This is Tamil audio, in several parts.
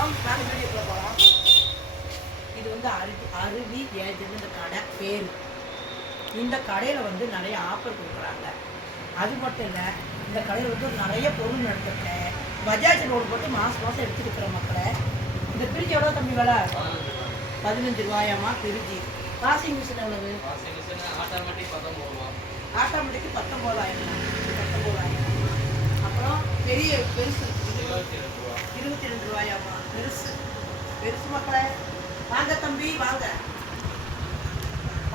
போகலாம் நாங்கள் இது வந்து அருவி அருவி ஏஜென்ட் இந்த கடை பேர். இந்த கடையில் வந்து நிறைய ஆஃபர் கொடுக்குறாங்க. அது மட்டும் இல்லை இந்த கடையில் வந்து நிறைய பொருள் நடத்துகிறேன் பஜாஜ் ரோடு போட்டு மாதம் மாதம் எடுத்துருக்கிற மக்களை இந்த பிரிட்ஜ் எவ்வளோ கம்மி விலை? பதினஞ்சு ரூபாயாம்மா பிரிஞ்சு வாஷிங் மிஷின் எவ்வளவு? ஆட்டோமேட்டிக் பத்தொம்பது ரூபா. ஆட்டோமேட்டிக் பத்தொம்போதாயிரம் பத்தொம்போதாயிரம் அப்புறம் பெரிய பெருசு. பெருசு மக்களே வாங்க தம்பி வாங்க.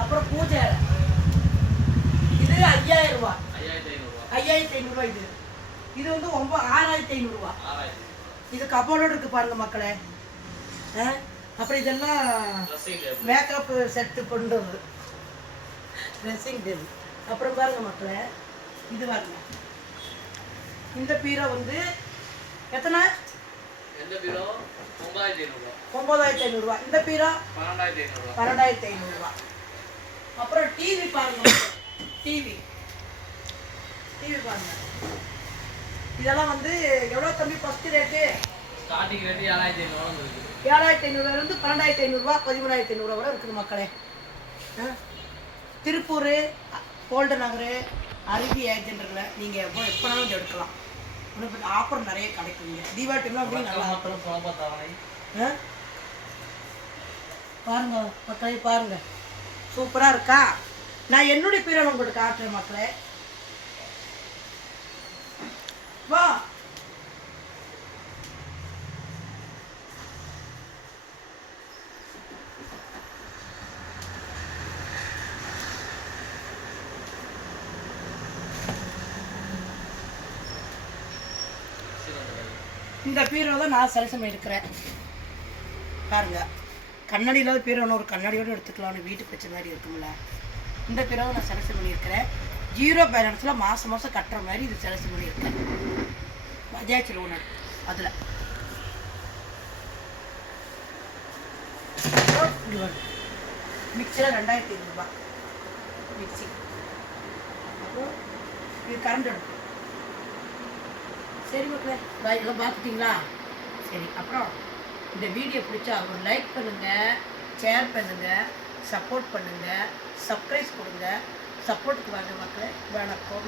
அப்புறம் பூஜை. இது ஐயாயிரம் ரூபா. ஐயாயிரத்தி ஐநூறுரூவா இது. இது வந்து ஒன்பது ஆறாயிரத்தி ஐநூறுரூவா இது கபோர்டோடு இருக்கு பாருங்க மக்களே? அப்புறம் இதெல்லாம் மேக்கப் செட்டு கொண்டு வருது ட்ரெஸ்ஸிங் டேபிள் அப்புறம் பாருங்க மக்களே இது பாருங்க. இந்த பீரோ வந்து எத்தனை? எந்த பீரோ? ஒன்பதாயிரத்தி ஐநூறுரூவா ஒம்பதாயிரத்தி ஐநூறுரூவா இந்த பீரோ? பன்னெண்டாயிரத்தி ஐநூறுரூவா பன்னெண்டாயிரத்தி ஐநூறுரூவா அப்புறம் டிவி பாருங்க. டிவி டிவி பாருங்க. இதெல்லாம் வந்து எவ்வளோ தம்பி ஃபஸ்ட்டு ரேட்டு ஸ்டார்டிங் ரேட்டு ஏழாயிரத்தி ஐநூறுரூவா இருக்குது ஏழாயிரத்தி ஐநூறுலேருந்து பன்னெண்டாயிரத்தி ஐநூறுரூவா பதிமூணாயிரத்தி ஐநூறுரூவா வரை இருக்குது மக்களே? திருப்பூர் கோல்டு நகர் அருகி ஏஜென்ட்ல நீங்கள் எப்போ எப்போனாலும் எடுக்கலாம். இன்னும் ஆஃபர் நிறைய கிடைக்குங்க தீபாவளி டைம்ல அப்படியே நல்லா ஆஃபர்? பாருங்க மக்களே பாருங்க. சூப்பரா இருக்கா? நான் என்னுடைய பீரியட் உங்களுக்கு காட்டுறேன் மக்களே. வா. இந்த பீரோ தான் நான் செலக்ஷன் பண்ணியிருக்கிறேன் பாருங்க. கண்ணாடி இல்லாத பீரோன்னு ஒரு கண்ணாடியோடு எடுத்துக்கலாம்னு வீட்டுக்கு வச்ச மாதிரி இருக்கும்ல. இந்த பீரோவை நான் செலக்ஷன் பண்ணியிருக்கிறேன் ஜீரோ பேலன்ஸில் மாதம் மாதம் கட்டுற மாதிரி இது செலக்ஷன் பண்ணியிருக்கேன் பஜாஜ் லோன் அதில். மிக்சியில் ரெண்டாயிரத்தி ஐநூறுரூபா மிக்சி. அப்புறம் இது கரண்ட் அடுப்பு சரி மக்களே பாய் எல்லாம் பார்த்துட்டிங்களா? சரி அப்புறம் இந்த வீடியோ பிடிச்சா ஒரு லைக் பண்ணுங்கள் ஷேர் பண்ணுங்கள் சப்போர்ட் பண்ணுங்கள் சப்ஸ்கிரைப் கொடுங்க. சப்போர்ட்டுக்கு வாங்க மக்களே. வணக்கம்.